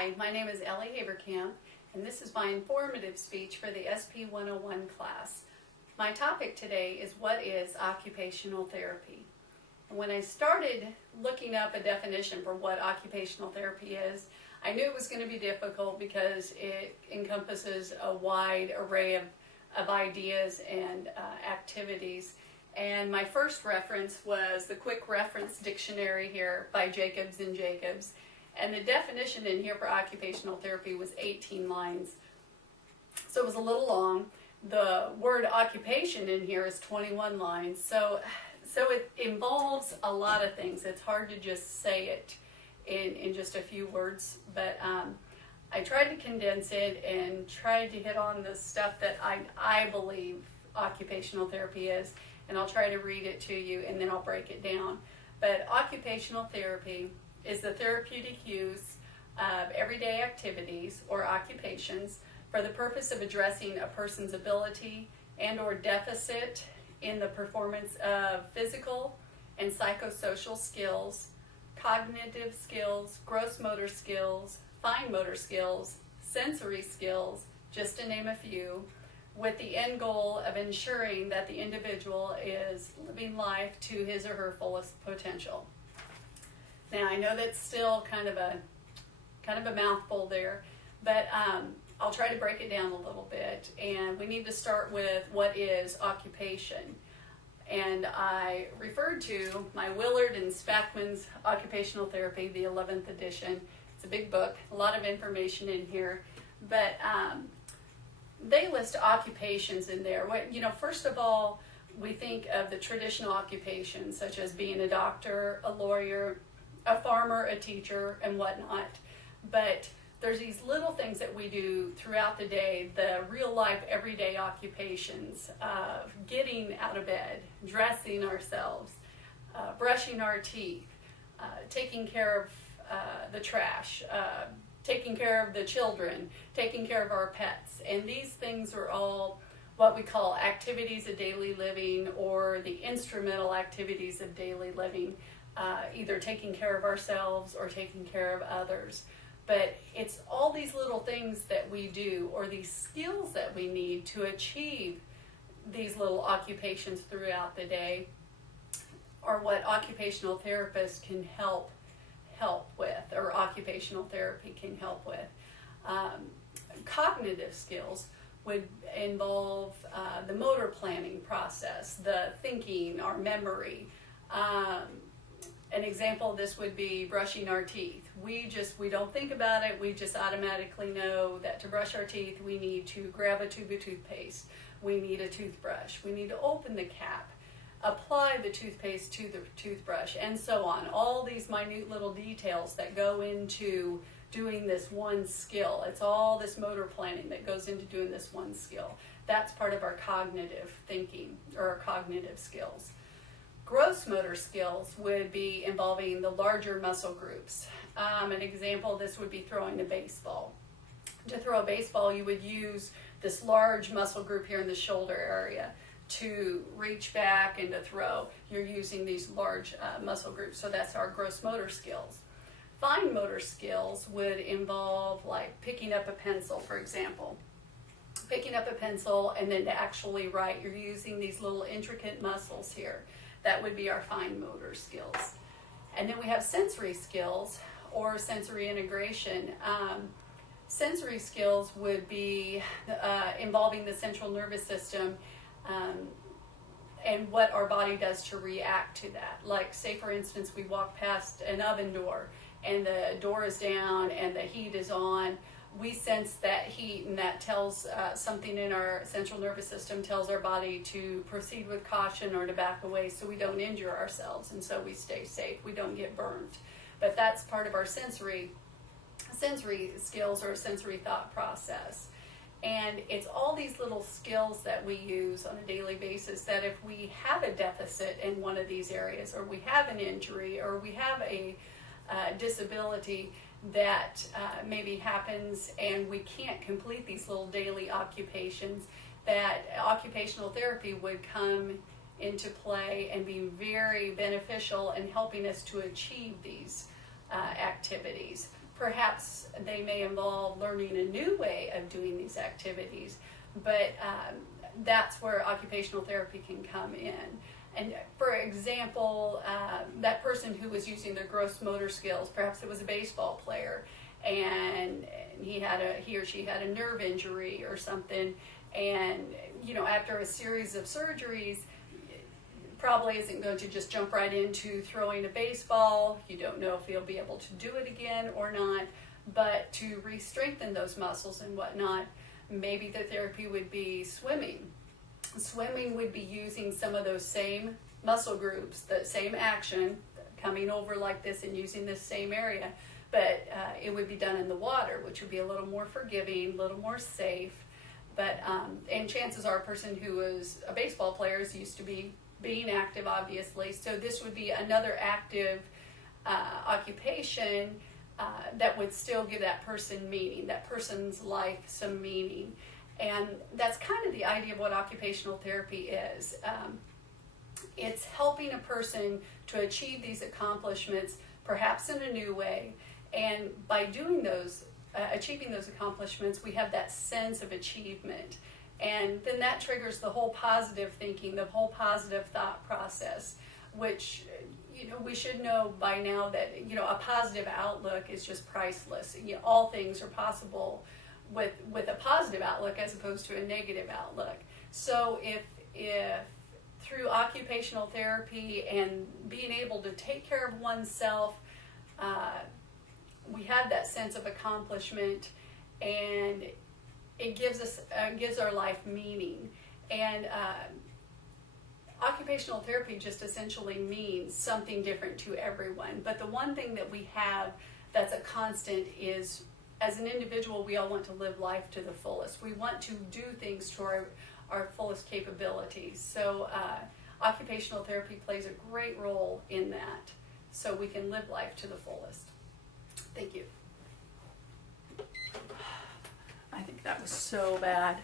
Hi, my name is Ellie Haberkamp, and this is my informative speech for the SP 101 class. My topic today is what is occupational therapy. And when I started looking up a definition for what occupational therapy is, I knew it was going to be difficult because it encompasses a wide array of ideas and activities. And my first reference was the Quick Reference Dictionary here by Jacobs and Jacobs. And the definition in here for occupational therapy was 18 lines. So it was a little long. The word occupation in here is 21 lines. So it involves a lot of things. It's hard to just say it in just a few words. But I tried to condense it and tried to hit on the stuff that I believe occupational therapy is. And I'll try to read it to you and then I'll break it down. But occupational therapy is the therapeutic use of everyday activities or occupations for the purpose of addressing a person's ability and or deficit in the performance of physical and psychosocial skills, cognitive skills, gross motor skills, fine motor skills, sensory skills, just to name a few, with the end goal of ensuring that the individual is living life to his or her fullest potential. Now, I know that's still kind of a mouthful there, but I'll try to break it down a little bit. And we need to start with what is occupation. And I referred to my Willard and Spackman's Occupational Therapy, the 11th edition. It's a big book, a lot of information in here, but they list occupations in there. First of all, we think of the traditional occupations, such as being a doctor, a lawyer, a farmer, a teacher, and whatnot. But there's these little things that we do throughout the day, the real life everyday occupations of getting out of bed, dressing ourselves, brushing our teeth, taking care of the trash, taking care of the children, taking care of our pets. And these things are all what we call activities of daily living, or the instrumental activities of daily living. Either taking care of ourselves or taking care of others. But it's all these little things that we do, or these skills that we need to achieve these little occupations throughout the day, are what occupational therapists can help with, or occupational therapy can help with. Cognitive skills would involve the motor planning process, the thinking, our memory. An example of this would be brushing our teeth. We don't think about it, we just automatically know that to brush our teeth we need to grab a tube of toothpaste, we need a toothbrush, we need to open the cap, apply the toothpaste to the toothbrush, and so on. All these minute little details that go into doing this one skill. It's all this motor planning that goes into doing this one skill. That's part of our cognitive thinking, or our cognitive skills. Gross motor skills would be involving the larger muscle groups. An example of this would be throwing a baseball. To throw a baseball, you would use this large muscle group here in the shoulder area to reach back and to throw. You're using these large muscle groups, so that's our gross motor skills. Fine motor skills would involve like picking up a pencil, for example. Picking up a pencil and then to actually write, you're using these little intricate muscles here. That would be our fine motor skills. And then we have sensory skills, or sensory integration. Sensory skills would be involving the central nervous system and what our body does to react to that. Like, say for instance, we walk past an oven door and the door is down and the heat is on. We sense that heat, and that tells something in our central nervous system, tells our body to proceed with caution or to back away so we don't injure ourselves, and so we stay safe, we don't get burnt. But that's part of our sensory skills, or sensory thought process. And it's all these little skills that we use on a daily basis that if we have a deficit in one of these areas, or we have an injury, or we have a disability that maybe happens and we can't complete these little daily occupations, that occupational therapy would come into play and be very beneficial in helping us to achieve these activities. perhaps they may involve learning a new way of doing these activities, but that's where occupational therapy can come in. And for example, that person who was using their gross motor skills, perhaps it was a baseball player, and he or she had a nerve injury or something, and after a series of surgeries, probably isn't going to just jump right into throwing a baseball. You don't know if he'll be able to do it again or not, but to re-strengthen those muscles and whatnot, maybe the therapy would be swimming. Swimming would be using some of those same muscle groups, the same action, coming over like this and using this same area, but it would be done in the water, which would be a little more forgiving, a little more safe. But and chances are a person who was a baseball player is used to being active, obviously, so this would be another active occupation that would still give that person meaning, that person's life some meaning. And that's kind of the idea of what occupational therapy is. It's helping a person to achieve these accomplishments, perhaps in a new way. And by doing those, achieving those accomplishments, we have that sense of achievement. And then that triggers the whole positive thinking, the whole positive thought process, which, we should know by now that, a positive outlook is just priceless. All things are possible with a positive outlook as opposed to a negative outlook. So if through occupational therapy and being able to take care of oneself, we have that sense of accomplishment, and it gives our life meaning. And occupational therapy just essentially means something different to everyone. But the one thing that we have that's a constant is, as an individual, we all want to live life to the fullest. We want to do things to our fullest capabilities. So occupational therapy plays a great role in that, so we can live life to the fullest. Thank you. I think that was so bad.